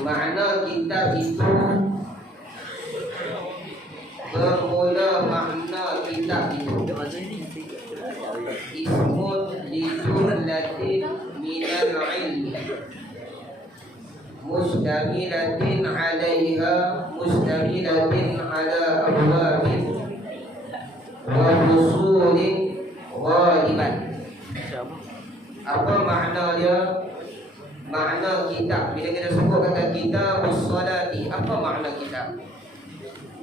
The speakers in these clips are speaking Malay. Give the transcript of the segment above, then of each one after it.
Makna kitab itu bermula makna kitab itu ismun li jumlatin minal ilmi mustamilatin alaiha mustamilatin ala abwabin wa fusulin ghaliban. Apa makna dia? Makna kitab, bila kita sebut kata kitab ussalati, apa makna kitab?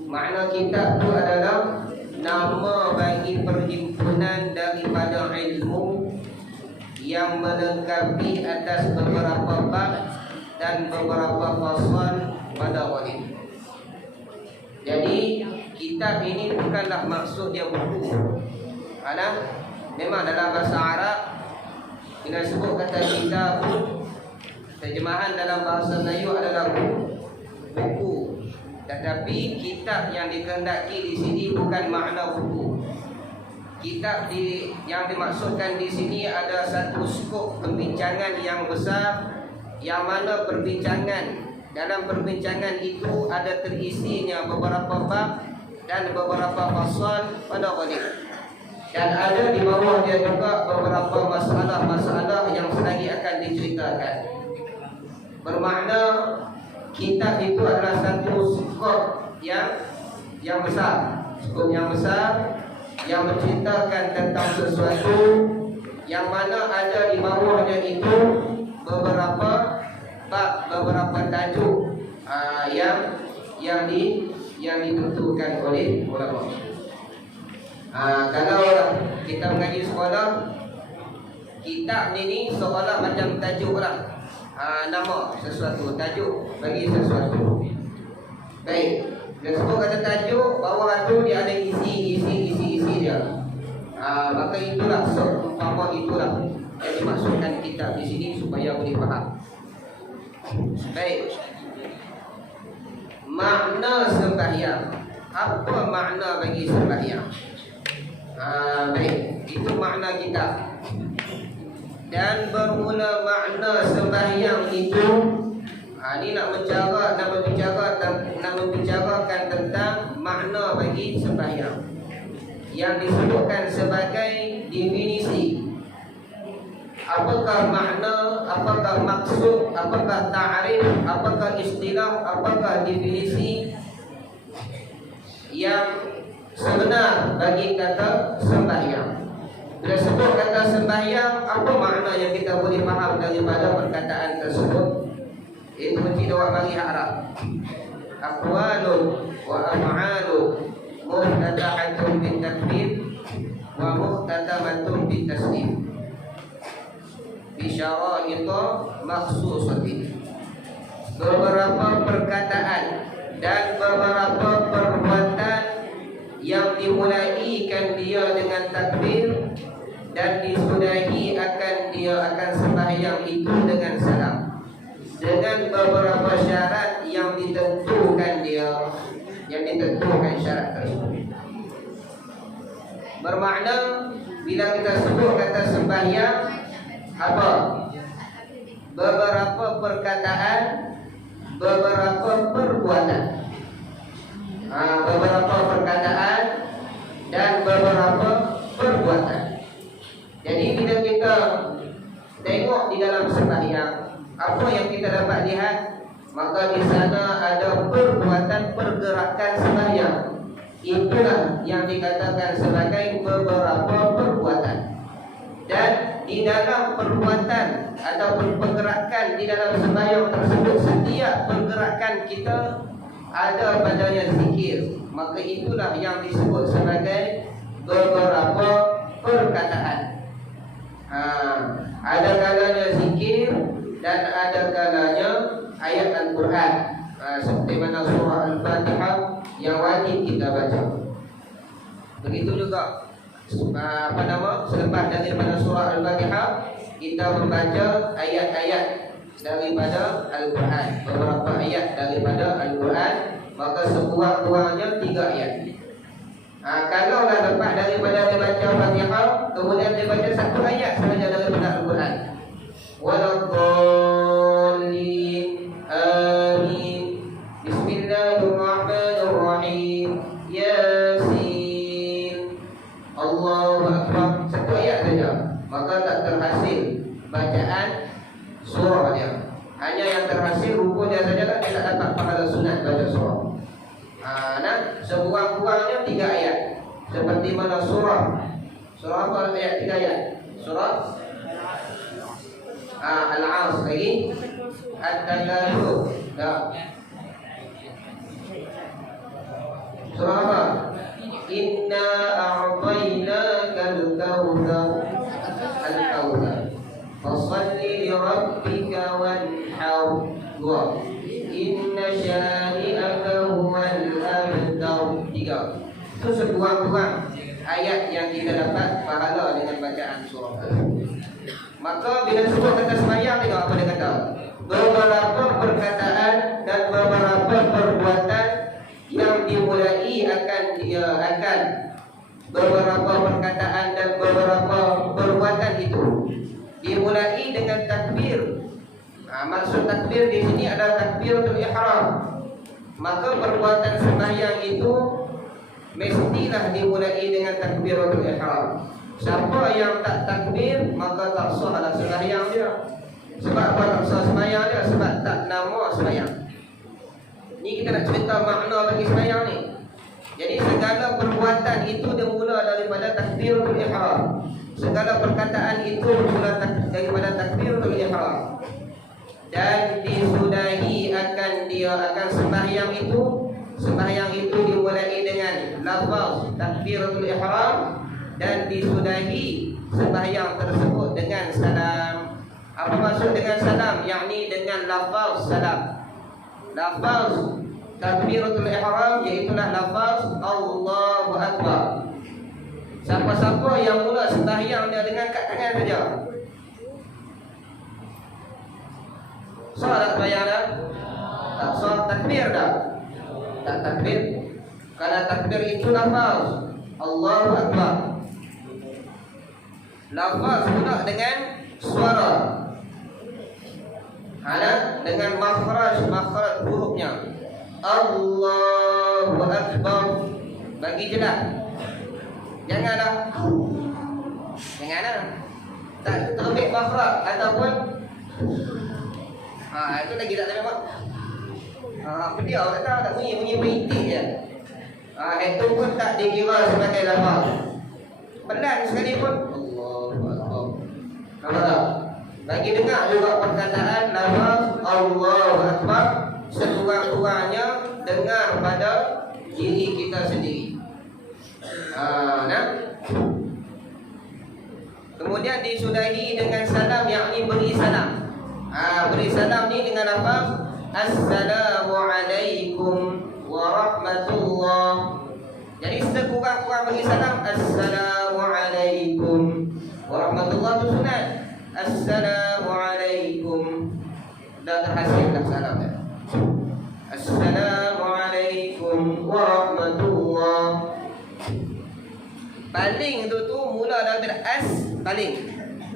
Makna kitab itu adalah nama bagi perhimpunan daripada ilmu yang melengkapi atas beberapa bab dan beberapa fasal pada ghalib. Jadi kitab ini bukanlah maksud dia buku. Memang dalam bahasa Arab bila sebut kata kitab, terjemahan dalam bahasa Melayu adalah buku. Tetapi kitab yang dikehendaki di sini bukan makna buku. Kitab yang dimaksudkan di sini ada satu skop perbincangan yang besar, yang mana dalam perbincangan itu ada terisinya beberapa bab dan beberapa fasal pada ghalib. Dan ada di bawah dia juga beberapa masalah-masalah yang selagi akan diceritakan. Bermakna kitab itu adalah satu skop yang besar, skop yang besar yang menceritakan tentang sesuatu yang mana ada di bawahnya itu beberapa bab, beberapa tajuk yang ditentukan oleh ulama. Kalau kita mengaji sekolah, kitab ni seolah macam tajuk lah, nama sesuatu, tajuk bagi sesuatu. Baik, dia sebut kata tajuk, bawah tu dia ada isi dia. Maka itulah seumpama itulah yang dimaksudkan kitab di sini supaya boleh faham. Baik, makna sembahyang. Apa makna bagi sembahyang? Baik, itu makna kitab. Dan bermula makna sembahyang itu, ini nak membicarakan tentang makna bagi sembahyang yang disebutkan sebagai definisi. Apakah makna, apakah maksud, apakah ta'rif, apakah istilah, apakah definisi yang sebenar bagi kata sembahyang. Bila sebut kata sembahyang, apa makna yang kita boleh faham daripada perkataan tersebut? Itu mesti awak bagi Arab. Aqwalun wa af'alun muhtadahatun bin takbir wa muhtadamatun bin taslim bi syara'ita makhsusatin. Beberapa perkataan dan beberapa perbuatan yang dimulaikan dia dengan takbir dan disudahi akan sembahyang itu dengan salam, dengan beberapa syarat yang ditentukan syarat tersebut. Bermakna bila kita sebut kata sembahyang, apa? Beberapa perkataan, beberapa perbuatan. Beberapa perkataan dan beberapa perbuatan. Jadi bila kita tengok di dalam sembahyang, apa yang kita dapat lihat? Maka di sana ada perbuatan pergerakan sembahyang. Itulah yang dikatakan sebagai beberapa perbuatan. Dan di dalam perbuatan ataupun pergerakan di dalam sembahyang tersebut, setiap pergerakan kita ada padanya zikir. Maka itulah yang disebut sebagai beberapa perkataan. Ada kalanya zikir dan ada kalanya ayat Al-Quran, seperti mana surah Al-Fatihah yang wajib kita baca. Begitu juga selepas daripada surah Al-Fatihah, kita membaca ayat-ayat daripada Al-Quran, beberapa ayat daripada Al-Quran. Maka sekurang-kurangnya 3 ayat. Kalaulah lepas daripada dibaca Fatihah, kemudian dibaca 1 ayat sahaja daripada Al-Quran, waladhdallin surah dia. Hanya yang terhasil rukun dia sajalah, dia tak dapat pahala sunat baca surah. Sekurang-kurangnya 3 ayat. Seperti mana surah apa ayat 3 ayat? Surah Al-As lagi, At-Takatsur. Surah apa? Inna a'tainakal kautsar. Al-Kautsar. Fashalli li rabbika wanhar. Inna syani'aka huwal abtar. 3. Itu sekurang-kurang ayat yang kita dapat pahala dengan bacaan surah. Maka bila sebut kata sembahyang, tengok apa dia kata. Beberapa perkataan dan beberapa perbuatan yang dimulai akan beberapa perkataan dan beberapa perbuatan itu dimulai dengan takbir. Maksud takbir di sini adalah takbiratul ihram. Maka perbuatan sembahyang itu mestilah dimulai dengan takbiratul ihram. Siapa yang tak takbir, maka tak sahlah sembahyang dia. Sebab apa tak sah sembahyang dia? Sebab tak nama sembahyang. Ni kita nak cerita makna bagi sembahyang ni. Jadi segala perbuatan itu bermula daripada takbiratul ihram. Segala perkataan itu bermula daripada takbiratul ihram. Dan disudahi akan sembahyang itu dimulai dengan lafaz takbiratul ihram, dan disudahi sembahyang tersebut dengan salam. Apa maksud dengan salam? Yakni dengan lafaz salam. Lafaz takbiratul ihram iaitulah lafaz Allahu Akbar. Siapa-siapa yang mula sembahyang dia dengan kat tangan saja, sah tak sembahyang dah? Tak sah takbir dah? Tak takbir. Kerana takbir itu lafaz Allahu Akbar. Lafaz pula dengan suara, dengan makhraj hurufnya. Allahu Akbar. Bagi jelas. Janganlah tak terbit makhraj ataupun itu lagi tak tahu apa dia kata, tak bunyi beritik je. Itu pun tak dikira sebagai lafaz. Pelan sekali pun Allahu Akbar. Nampak tak? Bagi dengar juga perkataan lafaz Allahu Akbar, sekurang-kurangnya dengar pada diri kita sendiri. Kemudian disudahi dengan salam, yakni beri salam. Beri salam ni dengan lafaz Assalamualaikum warahmatullah. Jadi sekurang-kurang beri salam Assalamualaikum warahmatullah itu sunat. Assalamualaikum. Dah terhasil dah salam dah. Assalamualaikum warahmatullah. Paling tu mula daripada paling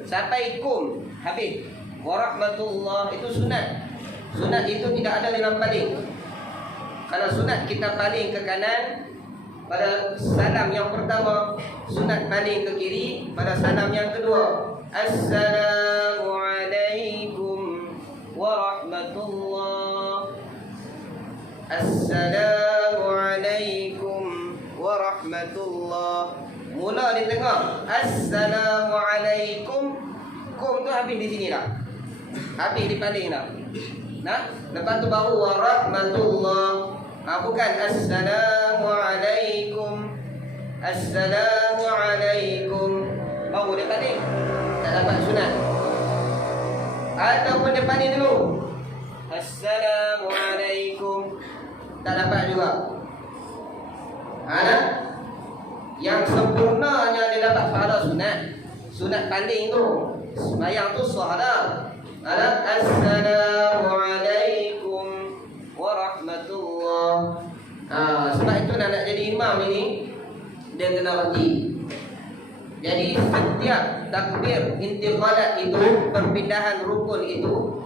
sampai kum habis. Warahmatullah itu sunat. Sunat itu tidak ada dalam paling. Kalau sunat kita paling ke kanan pada salam yang pertama, sunat paling ke kiri pada salam yang kedua. Assalamualaikum warahmatullah. Assalamualaikum warahmatullah. Mula di tengah Assalamualaikum, kum tu habis di sini dah. Habis di paling dah. Lepas tu baru warahmatullah. Bukan Assalamualaikum. Assalamualaikum baru dia paling. Tak dapat sunat. Ataupun dia paling dulu Assalamualaikum, tak dapat juga. Yang sempurnanya dia dapat pahala sunat. Sunat paling tu, sembahyang tu sah dah. Assalamualaikum warahmatullah. Sebab itu nak jadi imam ini, dia kena reti. Jadi setiap takbir intiqalat itu, perpindahan rukun itu,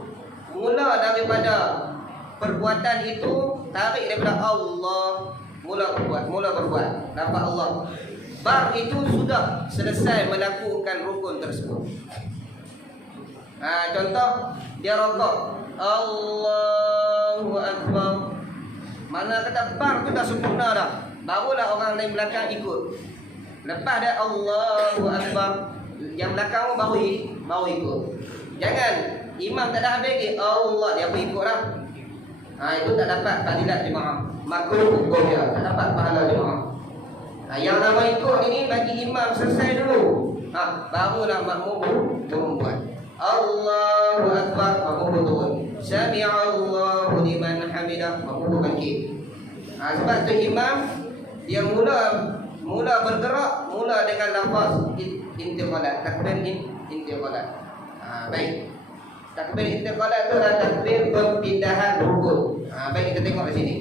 mula daripada perbuatan itu, tarik daripada Allah, mula berbuat. Nampak Allah. Bar itu sudah selesai melakukan rukun tersebut. Contoh dia rokok, Allahu Akbar. Mana kata bar tu dah sempurna dah, barulah orang lain belakang ikut. Lepas dah Allahu Akbar, yang belakang pun baru ikut. Jangan imam tak dah habis lagi, Allah dia pun ikut lah. Itu tak dapat fadilat jemaah, makruh hukum dia, tak dapat pahala jemaah. Yang nama ikut ini bagi imam selesai dulu, barulah makmum membuat. Allahu Akbar, makmum turun. Sami'allahu liman hamidah, makmum bangkit. Sebab tu imam dia mula bergerak, mula dengan lafaz intiqalat, takbir intiqalat. Baik. Takbir intiqalat itu adalah takbir perpindahan rukun. Baik, kita tengok di sini.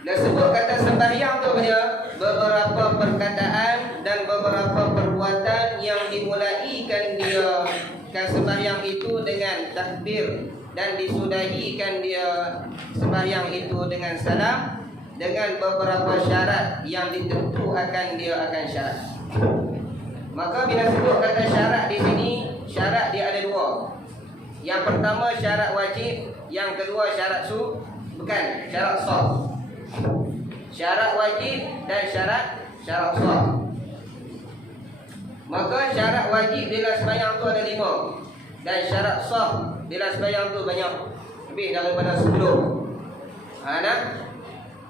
Dan sebut kata sembahyang tu dia beberapa perkataan dan beberapa perbuatan yang dimulaikan dia kan sembahyang itu dengan takbir dan disudahikan dia sembahyang itu dengan salam, dengan beberapa syarat yang ditentu dia akan syarat. Maka bila sebut kata syarat di sini, syarat dia ada dua. Yang pertama syarat wajib, yang kedua syarat syarat sah. Syarat wajib dan syarat sah. Maka syarat wajib dalam sembahyang tu ada 5, dan syarat sah dalam sembahyang tu banyak, lebih daripada 10.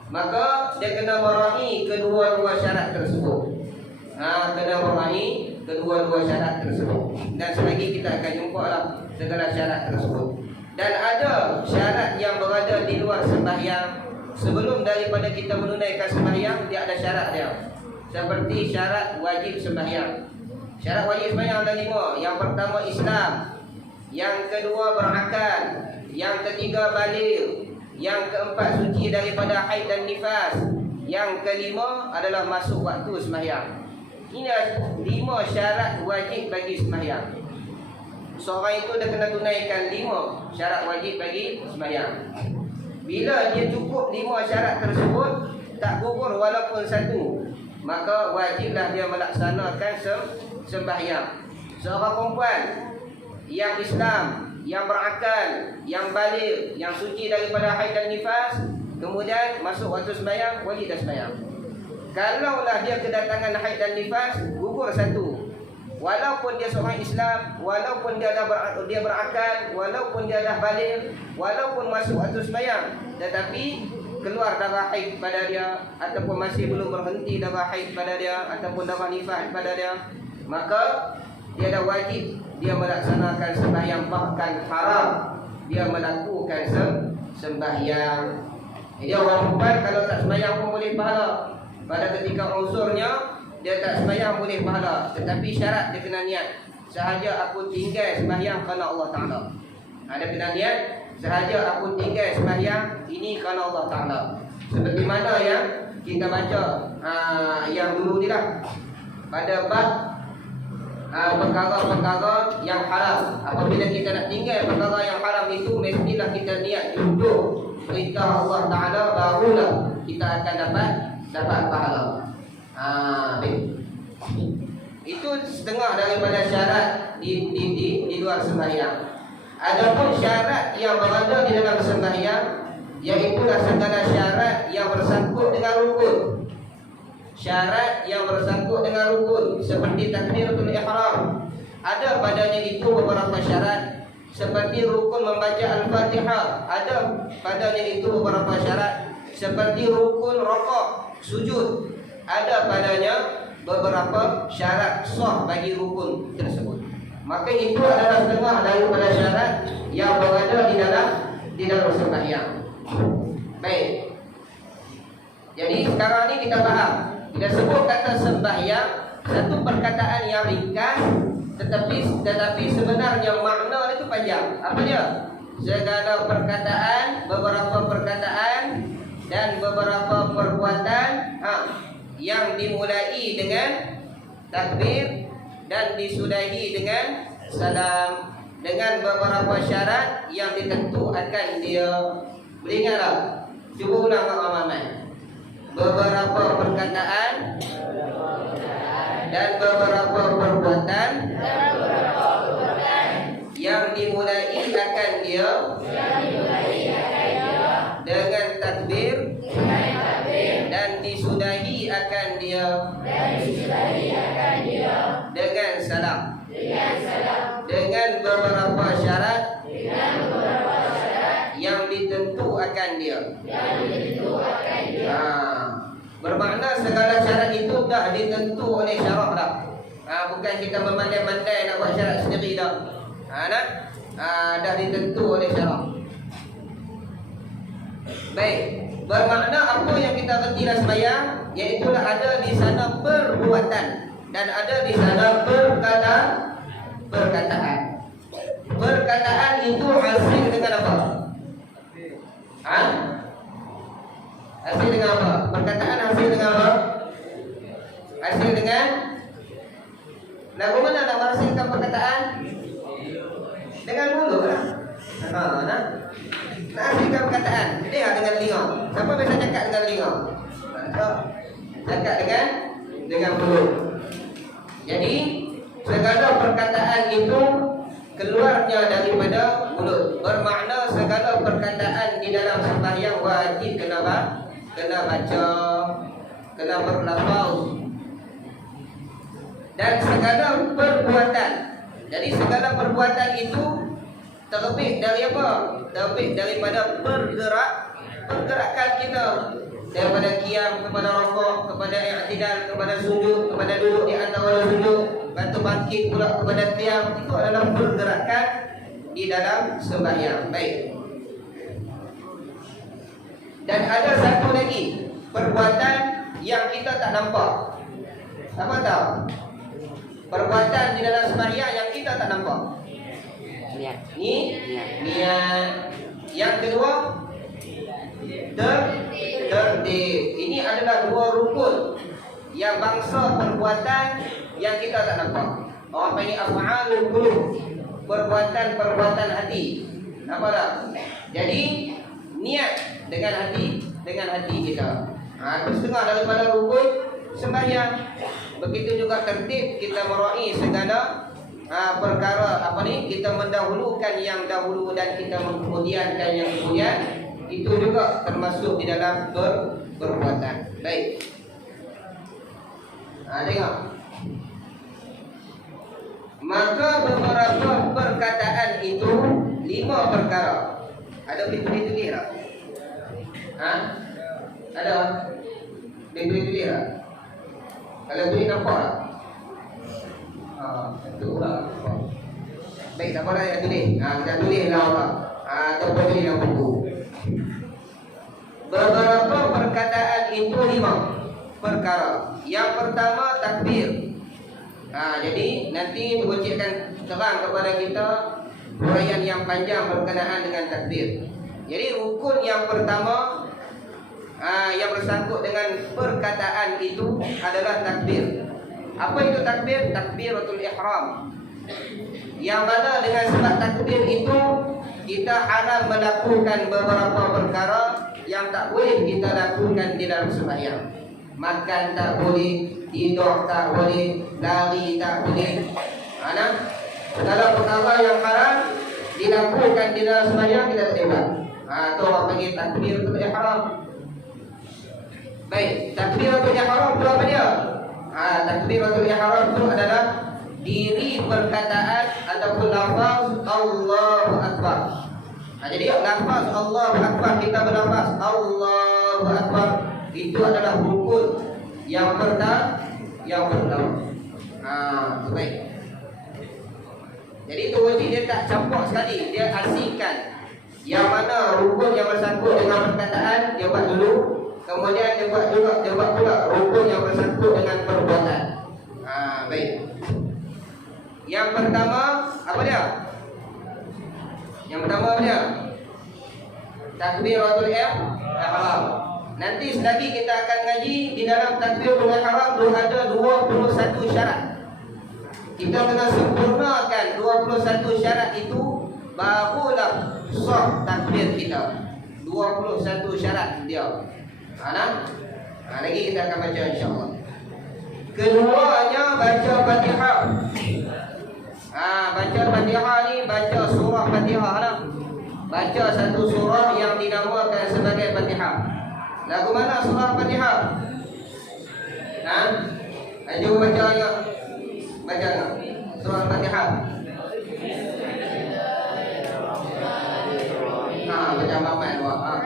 Maka dia kena meraih kedua-dua syarat tersebut. Kena meraih kedua-dua syarat tersebut. Dan selagi kita akan jumpalah segala syarat tersebut. Dan ada syarat yang berada di luar sembahyang. Sebelum daripada kita menunaikan sembahyang, dia ada syarat dia. Seperti syarat wajib sembahyang. Syarat wajib sembahyang ada 5. Yang pertama Islam, yang kedua berakal, yang ketiga baligh, yang keempat suci daripada haid dan nifas, yang kelima adalah masuk waktu sembahyang. Ini 5 syarat wajib bagi sembahyang. Seorang itu dia kena tunaikan 5 syarat wajib bagi sembahyang. Bila dia cukup 5 syarat tersebut, tak gugur walaupun satu, maka wajiblah dia melaksanakan sembahyang. Seorang perempuan yang Islam, yang berakal, yang baligh, yang suci daripada haid dan nifas, kemudian masuk waktu sembahyang, wajib dah sembahyang. Kalaulah dia kedatangan haid dan nifas, gugur satu. Walaupun dia seorang Islam, walaupun dia berakal, walaupun dia dah baligh, walaupun masuk waktu sembahyang, tetapi keluar darah haid pada dia, ataupun masih belum berhenti darah haid pada dia, ataupun darah nifas pada dia, maka dia dah wajib dia melaksanakan sembahyang, bahkan haram dia melakukan sembahyang. Jadi orang perempuan kalau tak sembahyang pun boleh pahala. Pada ketika uzurnya dia tak sembahyang boleh pahala, tetapi syarat dia kena niat, sahaja aku tinggal sembahyang kerana Allah Ta'ala. Dia kena niat, sahaja aku tinggal sembahyang ini kerana Allah Ta'ala. Seperti mana yang kita baca yang dulu ni lah, pada bab perkara-perkara yang haram. Apabila kita nak tinggal perkara yang haram itu, mestilah kita niat duduk perintah Allah Ta'ala, barulah kita akan dapat pahala. Itu setengah daripada syarat di luar sembahyang. Adapun syarat yang berada di dalam sembahyang, iaitulah segala syarat yang bersangkut dengan rukun. Syarat yang bersangkut dengan rukun, seperti takbiratul ihram, ada padanya itu beberapa syarat. Seperti rukun membaca Al-Fatihah, ada padanya itu beberapa syarat. Seperti rukun rokok, sujud, ada padanya beberapa syarat sah bagi rukun tersebut. Maka itu adalah setengah daripada syarat yang berada di dalam sembahyang. Baik. Jadi sekarang ni kita faham, bila sebut kata sembahyang, satu perkataan yang ringkas, tetapi sebenarnya makna itu panjang. Apa dia? Segala perkataan, beberapa perkataan dan beberapa perbuatan yang dimulai dengan takbir dan disudahi dengan salam, dengan beberapa syarat yang ditentu akan dia. Beringatlah, cuba ulang Pak Muhammad. Beberapa perkataan dan beberapa perbuatan yang dimulai akan dia dengan takbir dan disudahi akan dia dengan salam dengan beberapa syarat yang ditentu akan dia. Bermakna segala syarat itu dah ditentu oleh syarah dah. Bukan kita memandai-mandai nak buat syarat sendiri dah. Dah ditentu oleh syarah. Baik, bermakna apa yang kita reti dalam sembahyang, iaitu ada di sana perbuatan dan ada di sana perkataan. Perkataan itu hasil dengan apa? Hasil dengan apa? Perkataan hasil dengan apa? Hasil dengan lagu mana nak menghasilkan perkataan? Dengan mulut lah. Nak hasilkan perkataan. Dia dengan telinga. Siapa biasa cakap dengan telinga? Cakap dengan mulut. Jadi segala perkataan itu keluarnya daripada mulut. Bermakna segala perkataan di dalam sembahyang wajib kena baca, kena berlafaz. Dan segala perbuatan. Jadi segala perbuatan itu terbit dari apa? Terbit daripada pergerakan kita. Daripada qiyam kepada rukuk, kepada i'tidal, kepada sujud, kepada duduk di antara sujud, lepas bangkit pula kepada qiyam. Itu adalah pergerakan di dalam sembahyang. Baik. Dan ada satu lagi perbuatan yang kita tak nampak. Apa tahu? Perbuatan di dalam sembahyang yang kita tak nampak. Niat. Yang kedua, tertib. Ini adalah dua rukun yang bangsa perbuatan yang kita tak nampak. Orang panggil af'alul qulub, perbuatan hati. Nampak tak? Jadi niat dengan hati kita. Itu setengah daripada rukun sembahyang. Begitu juga tertib, kita meraih segala perkara kita mendahulukan yang dahulu dan kita mengkemudiankan yang kemudian. Itu juga termasuk di dalam perbuatan. Baik. Tengok. Maka beberapa perkataan itu 5 perkara. Ada tulis tak? Ada? Tulis tak? Kalau tulis nampak tak? Itu lah. Baik, tak apa yang tulis. Kita tulis lah orang. Ataupun tulis dalam buku. Beberapa perkataan itu 5 perkara. Yang pertama takbir. Jadi nanti Encik akan terang kepada kita huraian yang panjang berkenaan dengan takbir. Jadi rukun yang pertama yang bersangkut dengan perkataan itu adalah takbir. Apa itu takbir? Takbiratul ihram. Yang mana dengan sebab takbir itu kita haram melakukan beberapa perkara yang tak boleh kita lakukan di dalam sembahyang. Makan tak boleh, tidur tak boleh, lari tak boleh. Segala perkara yang haram dilakukan di dalam sembahyang kita tak boleh. Itu orang panggil takbiratul ihram. Baik, takbiratul ihram itu apa dia? Takbiratul ihram itu adalah diri perkataan ataupun lafaz Allahu Akbar. Jadi lafaz Allahu Akbar, kita berlafaz Allahu Akbar, itu adalah rukun yang pertama. Baik. Jadi itu wajib dia tak campur sekali, dia asingkan. Yang mana rukun yang bersangkut dengan perkataan dia buat dulu, kemudian dia buat pula rukun yang bersangkut dengan perbuatan. Baik. Yang pertama apa dia? Takbiratul ihram. Nanti selagi kita akan ngaji di dalam takbiratul ihram ada 21 syarat. Kita kena sempurnakan 21 syarat itu, barulah sah takbir kita. 21 syarat dia. Lagi kita akan baca insya-Allah. Keduanya baca Fatihah. Baca Fatihah ni, baca surah Fatihah lah. Baca satu surah yang dinamakan sebagai Fatihah. Lagu mana surah Fatihah? Jom baca ayat. Baca tak? Surah Fatihah. Baca Muhammad doa.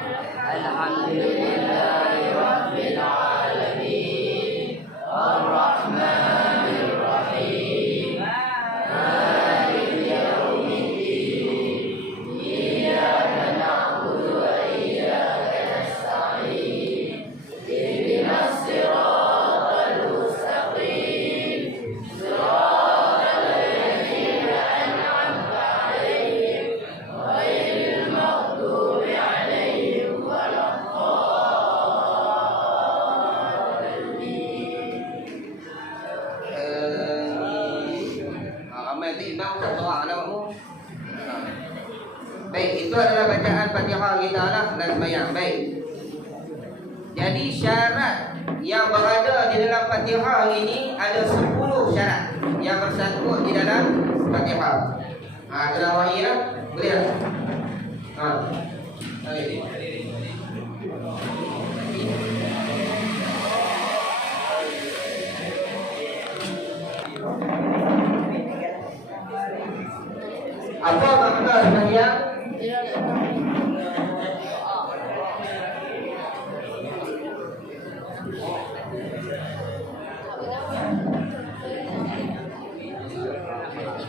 Alhamdulillahirabbil alamin. Ar-Rahmanir Rahim. Maliki yaumiddin. Iyyaka na'budu wa iyyaka nasta'in. Ihdinas siratal mustaqim. Siratal ladzina an'amta 'alaihim ghairil maghdubi 'alaihim Baik, itu adalah bacaan Fatihah kita lah dan sembahyang. Baik. Jadi syarat yang berada di dalam Fatihah ini ada 10 syarat yang bersangkut di dalam Fatihah. Kena wahi lah. Boleh tak? Apa makna sembahyang?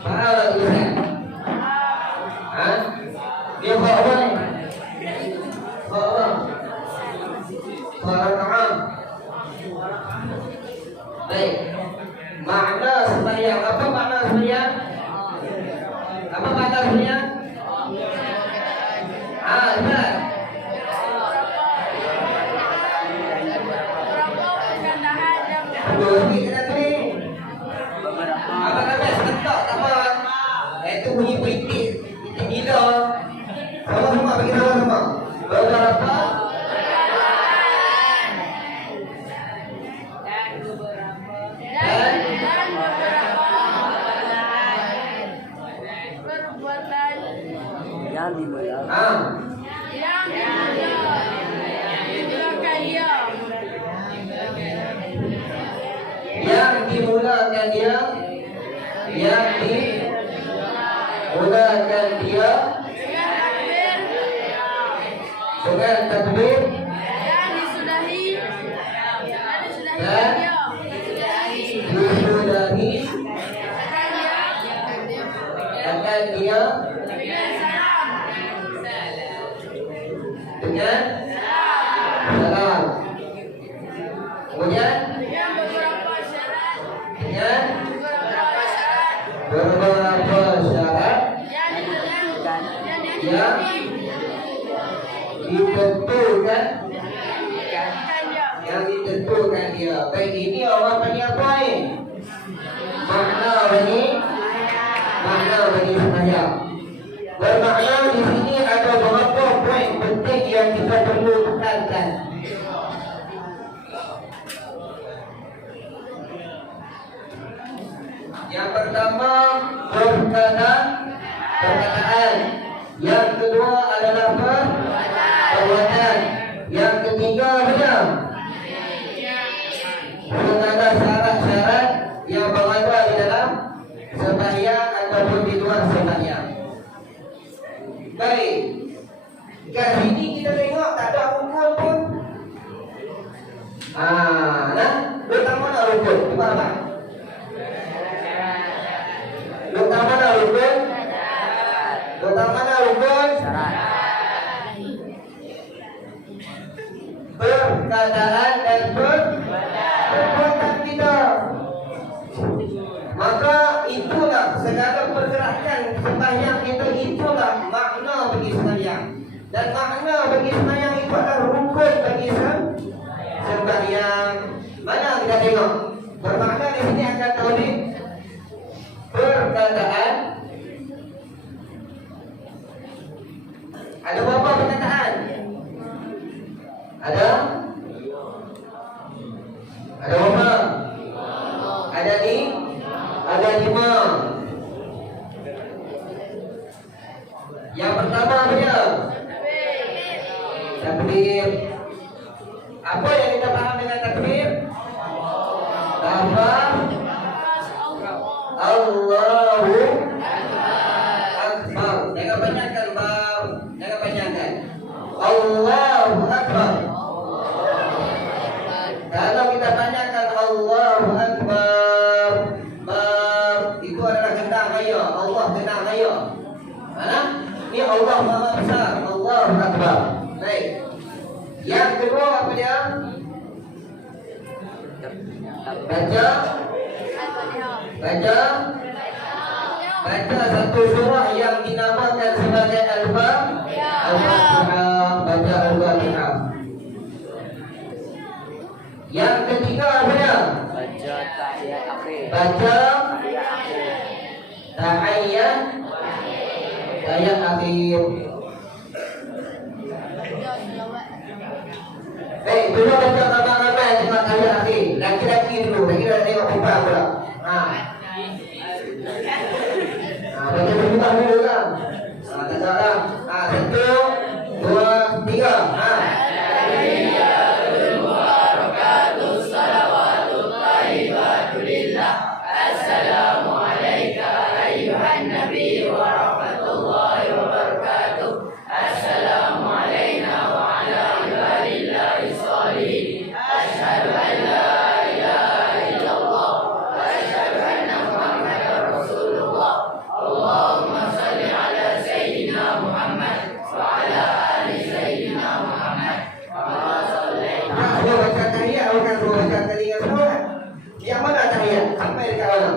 Faham tak? Dia buat apa ni? Buat apa? Suara ta'am. Baik. Makna sembahyang. Apa makna sembahyang? Apa makna sembahyang? Benar. Sikit kena tulis. Apa kata seketak tak apa. Itu bunyi politik. Politik gila. Sama-sama bagi sama-sama. Beberapa yang dimulakan dia dengan takbir dan disudahi akan dia dengan salam. Kemudian dengan beberapa syarat yang ditentukan dia. Baik, ini orang panggil apa ni? Makna bagi sembahyang. Bermakna di sini ada beberapa poin penting yang kita perlu tekankan. Yang pertama, perkataan. Yang kedua adalah perbuatan. Yang ketiga diam. Ada syarat-syarat yang berada di dalam sembahyang ataupun di luar sembahyang. Baik. Kat sini kita tengok tak ada rukun pun. Letak mana rukun? Cuba abang. Letak mana rukun? Letak mana rukun? Perkataan dan perbuatan kita. Maka itulah segala pergerakan sembahyang kita, itulah makna bagi sembahyang. Dan makna bagi sembahyang itu adalah rukun bagi sembahyang. Mana kita tengok? Bermakna di sini akan tauhid. Perkataan. Ada berapa perkataan? Ada berapa? Ada 5. Yang pertama apa dia? Takbir. Apa yang kita paham dengan takbir? Lafaz Allahu Akbar. Jangan panjangkan bab, jangan panjangkan. Allahu Akbar. Kalau kita panjangkan Allahu Akbar, bab itu adalah kendang raya. Allah kendang raya. Mana? Ini Allah Maha Besar. Allahu Akbar. Baik. Yang kedua apa dia? Baca satu surah yang dinamakan sebagai Al-Fatihah. Baca Al-Fatihah. Yang ketiga apa dia? Baca tahiyat akhir. Baca tahiyat akhir. Baik, dulu baca ramai-ramai sebab tahiyat akhir. Laki-laki dulu, lagi dah tengok perempuan pula. Baca berjuang dulu kan. Tak salah. 1, 2, 3. Yang mana tahiyat? Sampai dekat mana?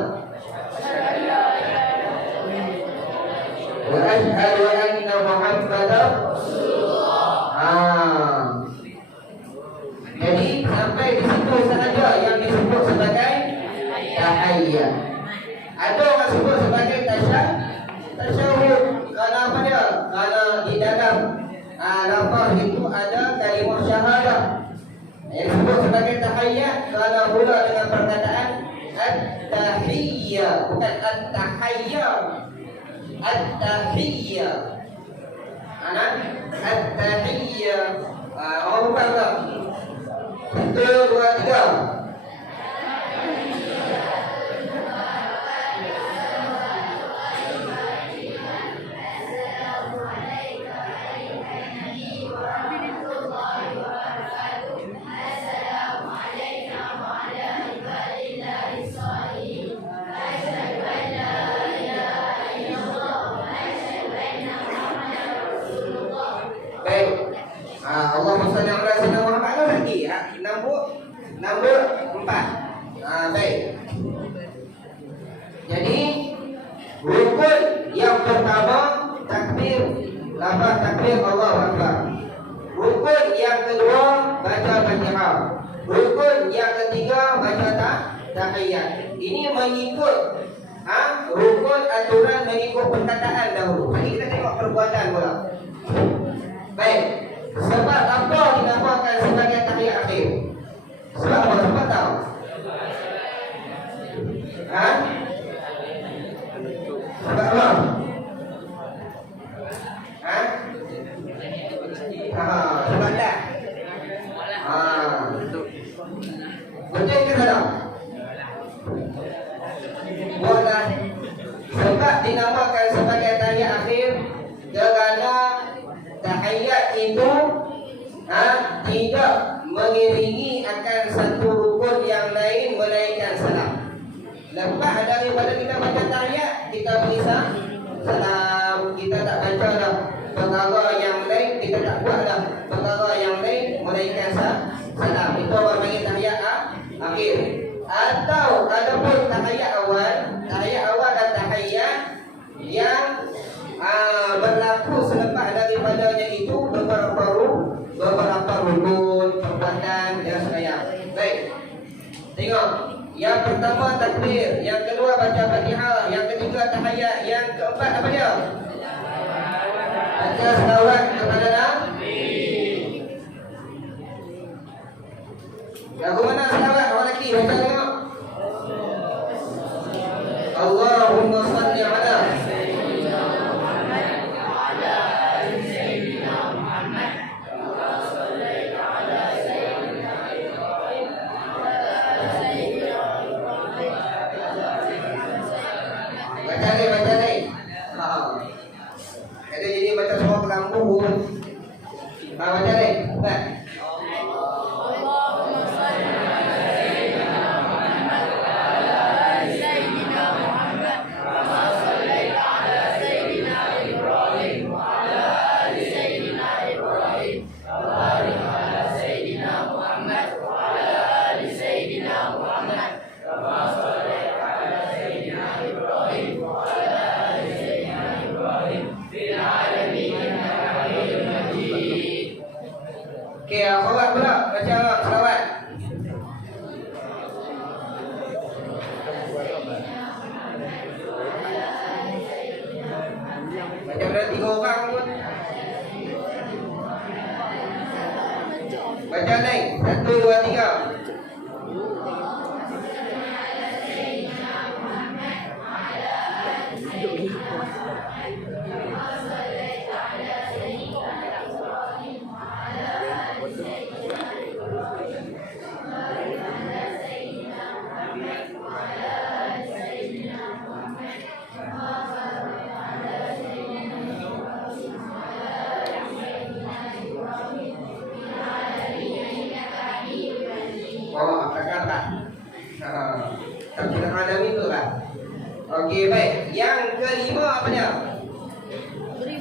Wa asyhadu anna Muhammadar Rasulullah. Jadi sampai di situ sahaja yang disebut sebagai tahiyat. Ada orang sebut sebagai tasyahud. Kerana apa dia? Kerana di dalam lafaz itu ada kalimah syahadah. Yang disebut sebagai tahiyat kerana mula dengan perkataan at-tahiyyah, bukan at-tahayyah. At-tahiyyah. Ana at-tahiyyah. Orang bukan tak? 1, 2, 3. Allahumma salli ala sayyidina Muhammad lagi. Nombor 4. Baik. Jadi rukun yang pertama takbir, lafaz takbir Allahu Akbar. Rukun yang kedua baca Fatihah. Rukun yang ketiga baca tahiyat. Ini mengikut rukun aturan mengikut perkataan dahulu. Jadi kita tengok perbuatan pula. Baik. Sebab apa dinamakan sebagai tahiyat akhir? Sebab apa? Sebab tahu? Sebab apa? Sebab dah. Betul ke tak? Buatlah. Sebab dinamakan sebagai tahiyat akhir kerana tahiyat itu tidak mengiringi akan satu rukun yang lain melainkan salam. Lepas daripada kita baca tahiyat, kita beri salam. Kita tak baca dah perkara yang lain, kita tak buat dah perkara yang lain melainkan salam. Itu orang panggil tahiyat akhir. Atau adapun tahiyat awal dan tahiyat yang berlaku selepas daripadanya itu beberapa rukun perbuatan dan sebagainya. Baik. Tengok. Yang pertama takbir, yang kedua baca Fatihah, yang ketiga tahiyat, yang keempat apa dia? Baca selawat kepada Nabi. Lagu mana selawat orang lelaki? Baca tengok. Allahumma salli ala Baca ni. Baik. Okey, awak pula baca selawat. Baca dah 3 orang pun. Baca naik 1, 2, 3. Oh, apakah tak? Tafsir Al-Alamin tu lah. Okey, baik. Yang kelima apa dia?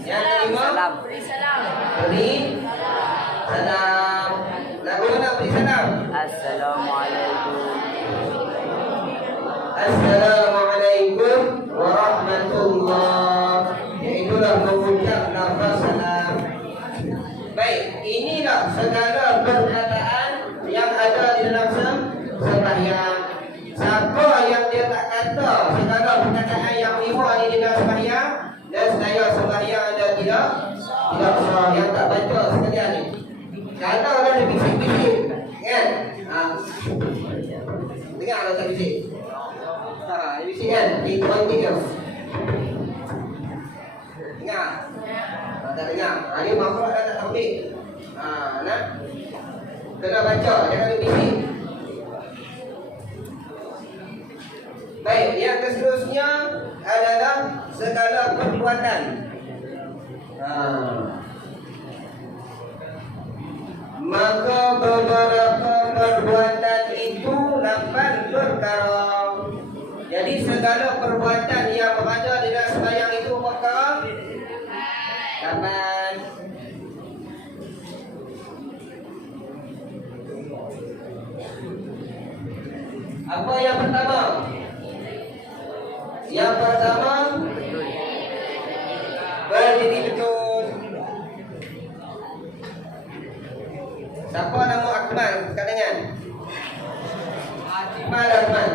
Yang kelima? Salam. Beri salam. Lagu mana beri salam? Assalamualaikum. Assalamualaikum warahmatullahi. Iaitulah mengucap lafaz salam. Baik, inilah segala perkataan yang ada di dalam sembahyang. Siapa yang dia tak kata segala perkataan yang 5 ini di dalam sembahyang, dan saya sembahyang ada tidak sah. Yang tak baca sekalian ni. Kalau ada bisik-bisik, kan? Dengar kalau tak bisik. Bisik kan? Itu penting kan? Dengar. Tak dengar. Ini makhluk dah tak ambil. Nak? Kena baca, jangan bisik. Baik, yang seterusnya adalah segala perbuatan. Maka beberapa perbuatan itu 8 perkara. Jadi segala perbuatan yang berada di dalam sembahyang itu perkara 8. Apa yang pertama? Yang pertama, berdiri betul. Siapa nama Akmal? Kat tangan. Akmal.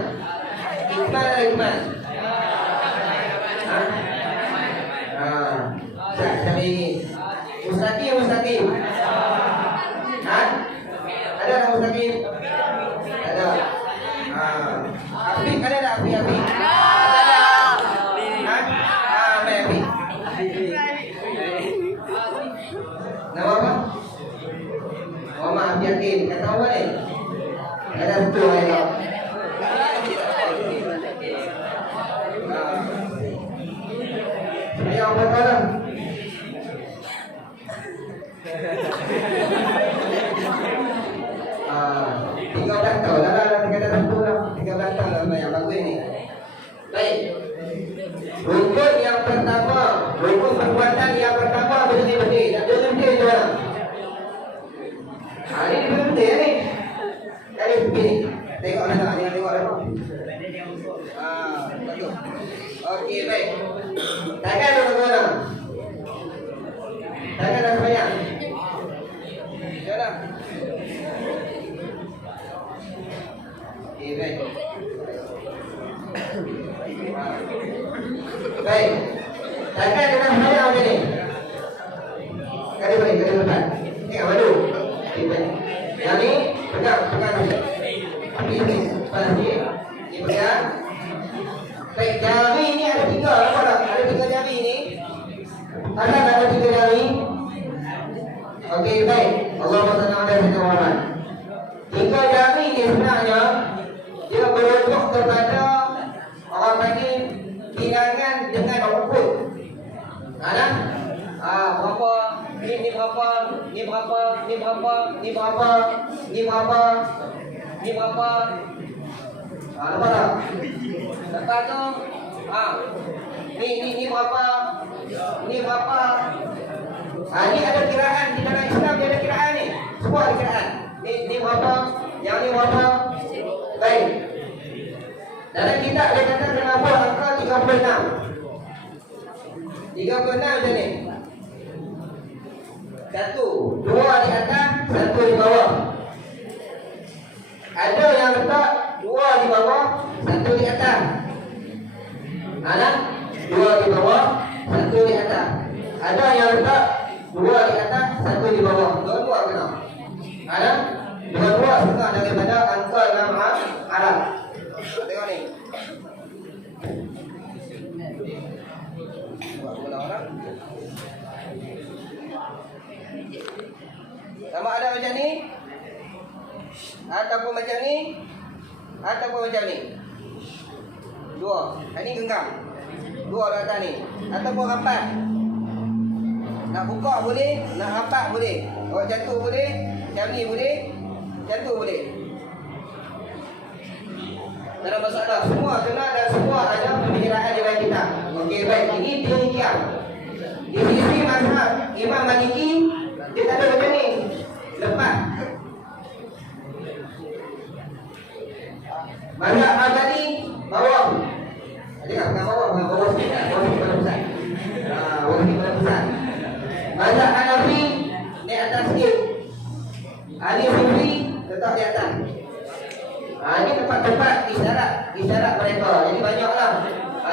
Mustaqim. Ada nama Mustaqim? Ada. Afiq ada tak? Afiq. Nama apa? Muhammad Abdi Hakim. Kata apa ni? Ada betul ni. Ayo apa kata? Tiga belas tahun lah, tiga dah satu lah. 13 tahun lah yang bagus ni. Baik. Rukun yang pertama, rukun perbuatan yang pertama berdiri. Tak berhenti je orang. Ini berhenti ni. Dari begini. Tengok dah, jangan tengok dah. Betul. Okey, baik. Tangan dulu orang. Tangan dah sembahyang. Jalan. Okey, baik. Baik. Tangan dengan sembahyang macam ni. Kali balik, kali lepas. Tengok madu. Okey, baik. Yang ni, pegang ni. Ini, panas ni. Ini pegang. Baik, jari ni ada 3. Nampak tak? Ada 3 jari ni. Ada 3 jari. Okey, baik. Allahumma salli ala sayyidina Muhammad. 3 jari ni sebenarnya dia merujuk kepada orang panggil bilangan dengan rukun. Berapa Ni berapa? Ni berapa? Ni berapa? Ni berapa? Ni berapa? Ni berapa? Nampak tak? Lepas tu, ni berapa? Ni berapa? Ni ada kiraan di dalam Islam, dia ada kiraan ni. Semua ada kiraan. Ni berapa? Yang ni berapa? Baik. Dalam kitab dia kata kenapa angka 36. 36 macam ni. Satu, dua di atas, satu di bawah. Ada yang letak dua di bawah, satu di atas. Ada dua di bawah, satu di atas. Ada yang letak dua di atas, satu di bawah. Dua-dua kena. Ada dua-dua setengah daripada angka dalam Arab. Tengok ni. Sama ada macam ni, ataupun macam ni, ataupun macam ni. Dua. Ini genggam. Dua di atas ni. Ataupun rapat. Nak buka boleh, nak rapat boleh. Kalau macam tu boleh, macam ni boleh, macam tu boleh. Tak ada masalah. Semua kena dan semua ada pembicaraan di dalam kitab. Okey, baik. Ini demikian. Di sisi mazhab Imam Maliki, dia tak ada macam ni. Lepas. Mazhab Hambali bawah. Ada tak bukan bawah, bukan bawah sikit. Bawah sikit pada pusat. Bawah sikit pada pusat. Mazhab Hanafi di atas sikit. Ahli Sufi letak di atas. Ini tempat-tempat isyarat mereka. Jadi banyaklah.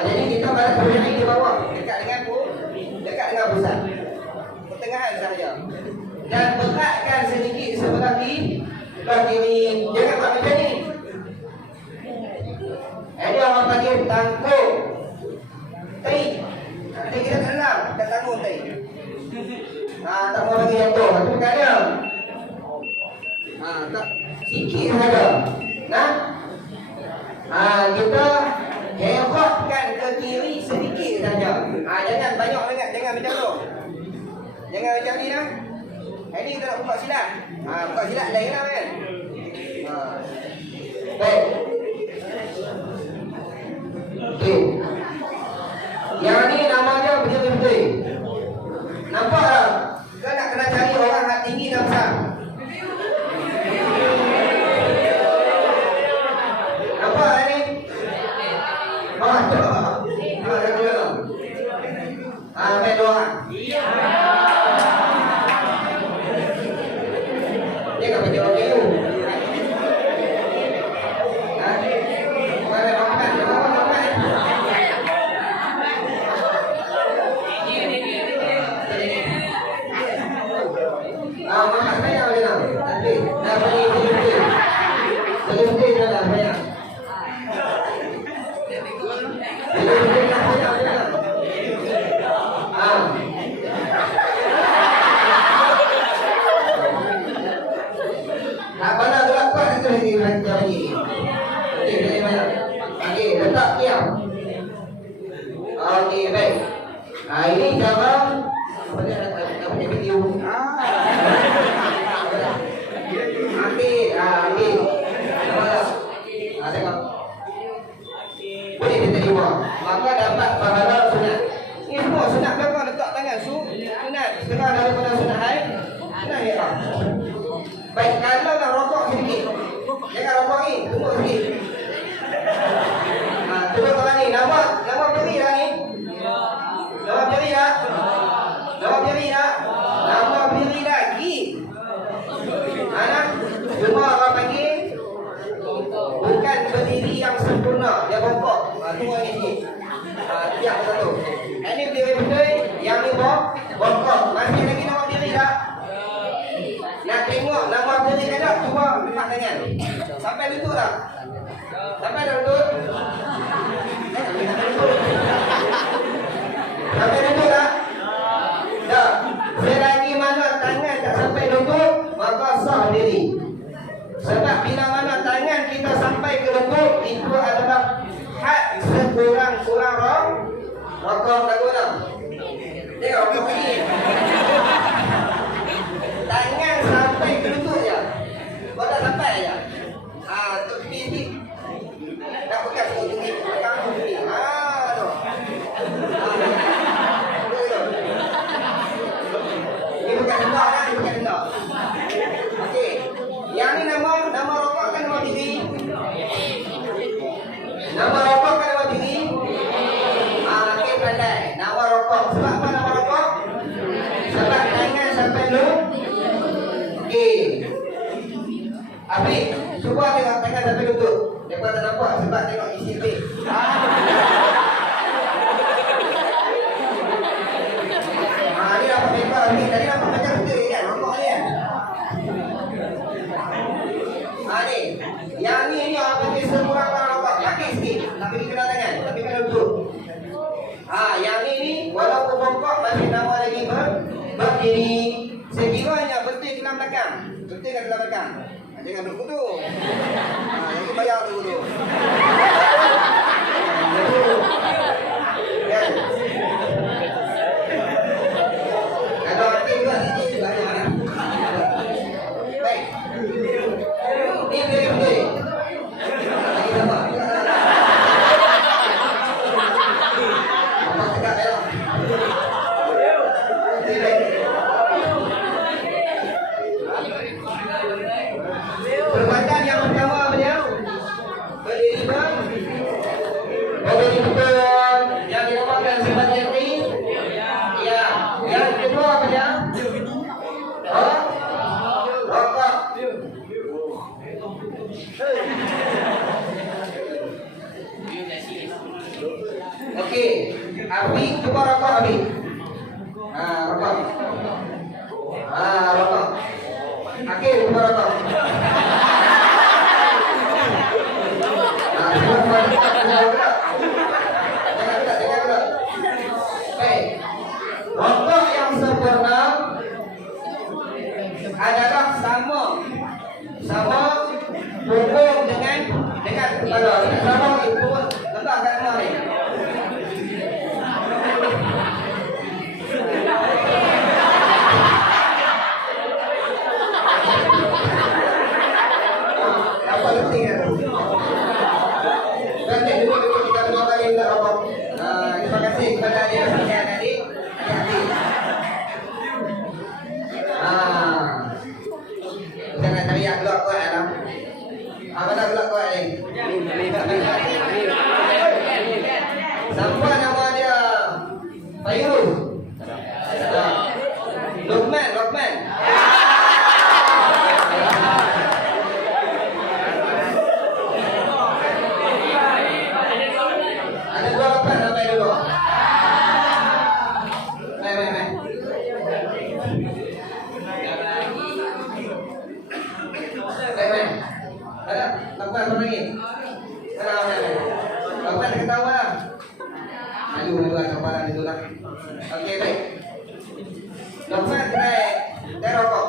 Jadi kita balas berdiri di bawah, dekat dengan pusat. Pertengahan sahaja. Dan bekatkan sedikit sebelah kiri. Jangan buat macam ni. Ada orang panggil tangkuk. Tai. Tai kita tak dalam, tak tanggung tai. Tak mau bagi jatuh. Itu bukan dia. Tak sikit saja. Kita hekokkan ke kiri sedikit saja. Jangan banyak sangat, jangan macam tu. Jangan macam ni lah. Ini kita nak buka silat. Buka silat lain lah kan. Baik. Okey. Yang ni namanya betul-betul. Nampak tak? Kau nak kena cari orang hati tinggi dan besar. Nampak ni? Ambil doa. Dia kan baca doa you. Makan saya boleh tak? Tapi dah bagi sedikit. Sedikit dah dah banyak. Mana gelap kuat itu lagi macam ni. Okey, boleh banyak. Okey, letak diam. Okey, baik. Ini cara apa dia video. Ambil. Tengok. Boleh diterima. Maka dapat pahala sunat. Ini semua sunat berapa letak tangan sunat. Setengah daripada sunat haid. Sunat ya. Baik, kalau nak rokok sedikit. Jangan rokok ni, tunggu sikit. Tunggu orang ni. Nama beri dah ni. Nama beri dah. Nama beri dah. Nama beri lagi. Cuma orang panggil bukan berdiri yang sempurna. Dia bongkok. Tunggu ni sikit. Tiap satu. Ini berdiri betul. Yang ni bongkok. Masih lagi nama beri dah. Nak tengok nama beri ada. Cuba bukan denda kan, bukan denda. Okey. Yang ni nama rokok kan nama diri. Nama rokok kan nama diri. Okey pandai. Nama rokok. Sebab apa nama rokok? Sebab tangan sampai lu. Okey. Abi, cuba tengok tangan sampai lutut. Depa tak nampak sebab tengok isi ni. Ni dapat paper ni. Tadi nampak macam betul kan? Rokok ni kan? Ni. Yang ni orang pergi semua orang rokok. Pakai sikit. Tak pergi kena tangan. Tapi kena lutut. Yang ni walaupun rokok masih nama lagi berdiri. Sekiranya betul ke dalam belakang. Betul ke dalam belakang? Jangan duduk tu. Ini bayar dulu. Kan? Kalau aktif juga, ini juga ada. Baik. Ini boleh. Lagi sama. Apa tegak ya? Perbuatan yang pertama beliau berdiri betul yang dinamakan sebagai yaqin. Ya, yang kedua apa dia? Rokok. Okey, Abi cuba rokok Abi. Rokok. Rokok. Okey, cuba rokok. Rokok yang sempurna adalah sama punggung dengan kepala. Sama itu letak kat rumah ni. Apa penting kan? Nanti dulu kita dua kali nak rokok. Terima kasih kepada adik sekalian tadi. Jangan teriak gelak kuat lah. Mana gelak kuat ni? Siapa nama dia? Fairuz. Lokman. Ada dua Lokman sampai dulu. Main. Ada Lokman apa lagi? Lokman ketawa lah. Aduh, kepala itu lah. Okey, baik. Lokman kena rokok.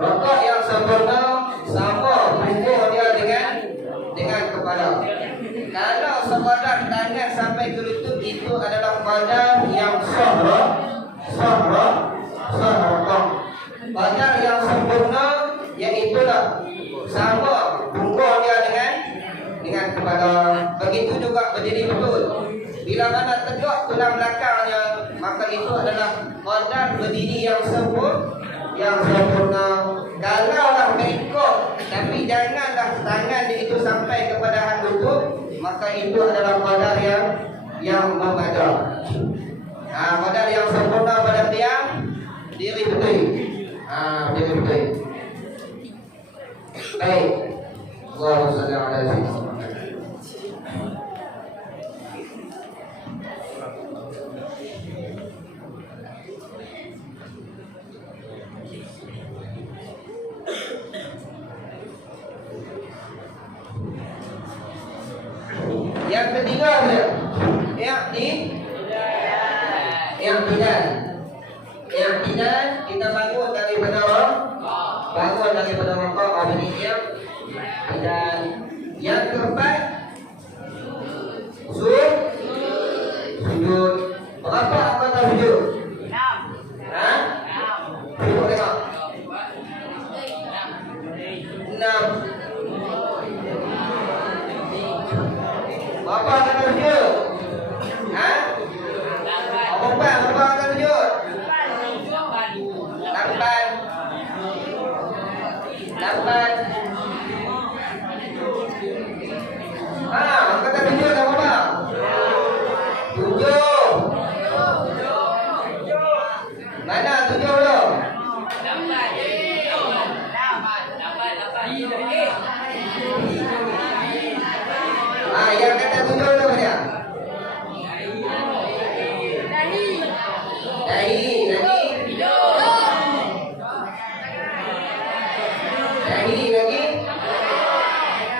Rokok yang sempurna sama punggung dia dengan kepala. Kalau sekadar tangan sampai ke lutut itu adalah kadar yang sah rokok. Kadar yang sempurna iaitulah sama punggung dia dengan kepala. Begitu juga berdiri betul. Bila mana tegak tulang belakangnya, maka itu adalah kadar berdiri yang sempurna. Kalaulah bengkok tapi janganlah tangan itu sampai kepada lutut, maka itu adalah kadar yang memadai. Kadar yang sempurna pada tiang diri betul. Diri betul. Baik. Allahumma shalli ala sayyidina Muhammad. ketiga apa dia? I'tidal. I'tidal kita bangun daripada rakaat ini dan yang keempat sujud. Berapa anggota sujud? 6. Tengok. 6. Berapa anggota sujud? Berapa anggota sujud? 8. Anggota sujud berapa? 7. Mana 7 dulu? 8. Yang kata 7 dulu dia. Dahi lagi.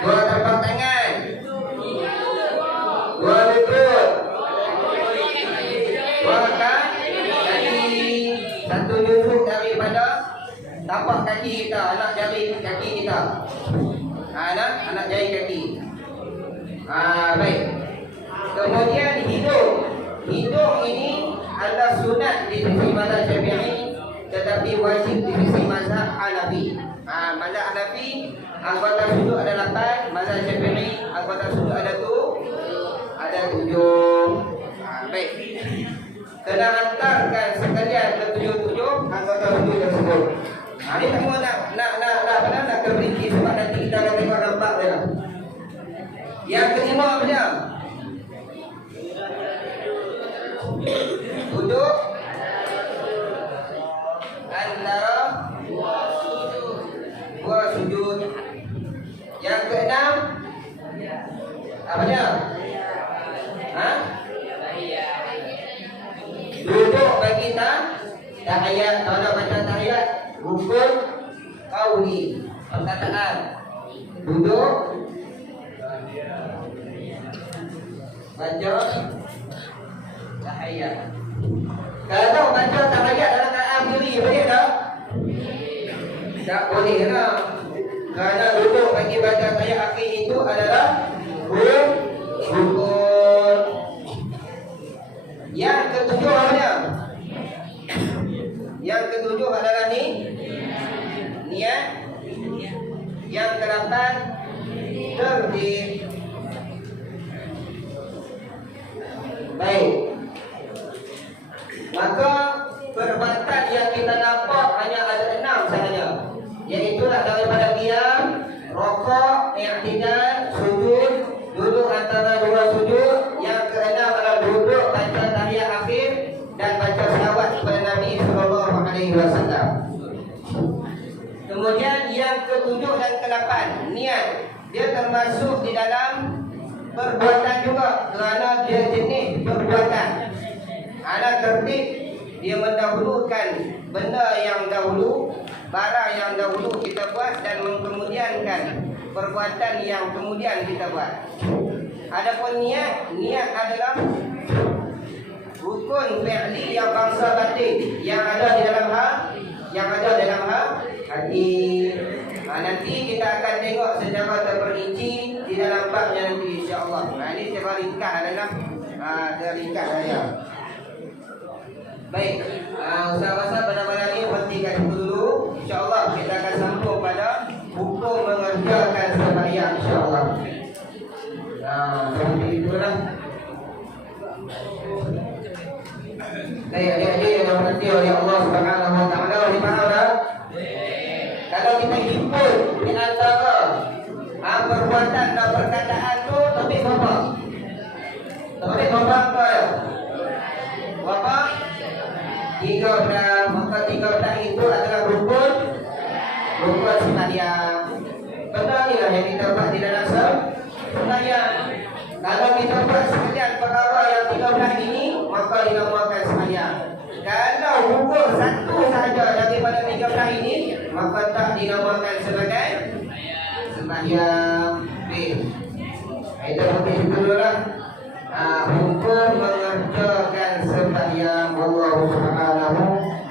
2 tapak tangan. 2 lutut. 2 kaki. 1 nyusuk daripada tapak kaki kita, anak jari kaki kita. Anak jari kaki. Baik. Kemudian hidung. Hidung ini adalah sunat di sisi mazhab Syafi'i tetapi wajib di sisi mazhab Hanafi. Mazhab Hanafi anggota sujud ada 8, mazhab Syafi'i anggota sujud ada 7. Baik. Kena hantarkan sekalian ke 7 anggota sujud tersebut. Ini semua nak keberinci sebab nanti kita akan tengok nampak dia. Yang kelima apa dia? Duduk antara 2 sujud. Yang keenam apa dia? Duduk bagi tahiyat. Kalau nak baca tahiyat rukun qauli, perkataan. Duduk baca tahiyat. Kalau baca tahiyat dalam keadaan berdiri boleh tak? Tak boleh lah. Kerana duduk bagi baca tahiyat akhir itu adalah rukun. Yang ketujuh apa dia? Yang ketujuh adalah niat. Yang ke-8 tertib. Baik. Maka perbuatan yang kita nampak hanya ada 6 sahaja. Iaitulah daripada qiyam, rukuk, i'tidal, sujud, duduk antara 2 sujud. Yang ke-6 adalah duduk baca tahiyat akhir dan baca selawat kepada Nabi sallallahu alaihi wasallam. Kemudian yang ke-7 dan ke-8 niat. Dia termasuk di dalam perbuatan juga kerana dia jenis perbuatan. Ada tertib, dia mendahulukan benda yang dahulu, barang yang dahulu kita buat dan mengkemudiankan perbuatan yang kemudian kita buat. Adapun niat adalah rukun fi'li yang bangsa batin yang ada di dalam hati. Nanti kita akan tengok secara terperinci di dalam babnya nanti insya-Allah. Ini secara ringkas adalah ringkas saya. Baik, usaha-usaha pada ini hentikan dulu. InsyaAllah kita akan sambung pada hukum mengerjakan sembahyang insyaAllah. Seperti itulah. Adik-adik yang dirahmati oleh Allah Subhanahu wa taala, boleh faham tak? Kalau kita himpun di antara perbuatan dan perkataan tu topik berapa? Topik berapa? Berapa? 13. Maka 13 itu adalah rukun sembahyang. Benar ni lah yang kita buat di dalam sembahyang. Kalau kita buat sekalian perkara yang 13 ini, maka dinamakan sembahyang. Kalau rukun satu sahaja daripada 13 ini, maka tak dinamakan sebagai sembahyang. Baik. Itu mungkin dulu lah. hukum mengerjakan sembahyang Allah Subhanahu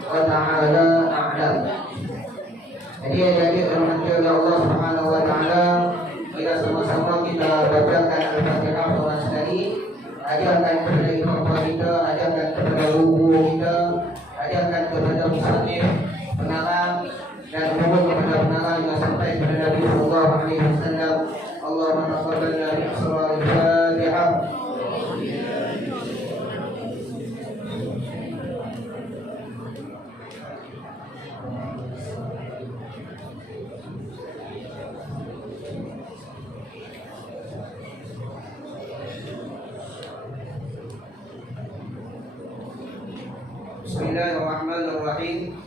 wa taala a'lam. Jadi rahmatnya Allah Subhanahu wa taala, kita sama-sama kita bacakan Al-Fatihah seorang sekali. Ajarkan kepada imam kita, ajarkan kepada guru kita, ajarkan kepada musannif, pengarang, dan mohon kepada pengarang yang sampai kepada Nabi sallallahu alaihi wasallam. Allahumma taqabbalna bi asraril Fatihah. Bismillahirrahmanirrahim.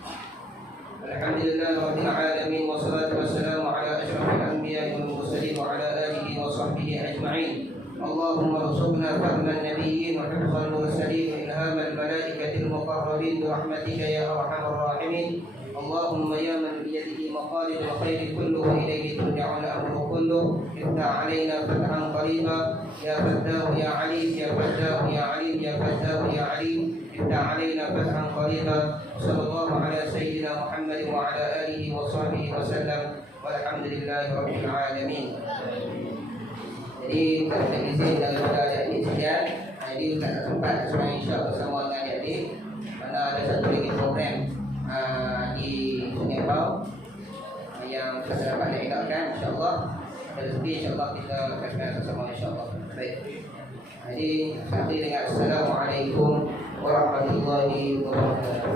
Alhamdulillahi rabbil alamin, wassalatu wassalamu ala asyrafil anbiya'i wal mursalin wa ala alihi wa sahbihi ajma'in. Allahumma rzuqna fahman nabiyyin wa hifzal mursalin wa ilhamal malaikatil muqarrabin bi rahmatika ya arhamar rahimin. Allahumma ya man biyadihi maqalidul khairi kulluhu wa ilayhi turja'ul amru kulluhu iftah 'alaina fathan qariba ya fattahu ya 'alim ya fattahu ya 'alim ya fattahu ya 'alim. افتح علينا فتحا قريبا. صلى الله على سيدنا محمد وعلى آله وصحبه وسلم والحمد لله رب العالمين. Jadi kita izin daripada adik-adik sekian. Jadi tak ada sempat sebenarnya insya-Allah bersama dengan adik-adik. Mana ada satu lagi program di Sungai Bau yang kita dapat elakkan insya-Allah. Ada rezeki insya-Allah kita akan bersama insya-Allah. Baik. Jadi akhir dengan assalamualaikum warahmatullahi wabarakatuh.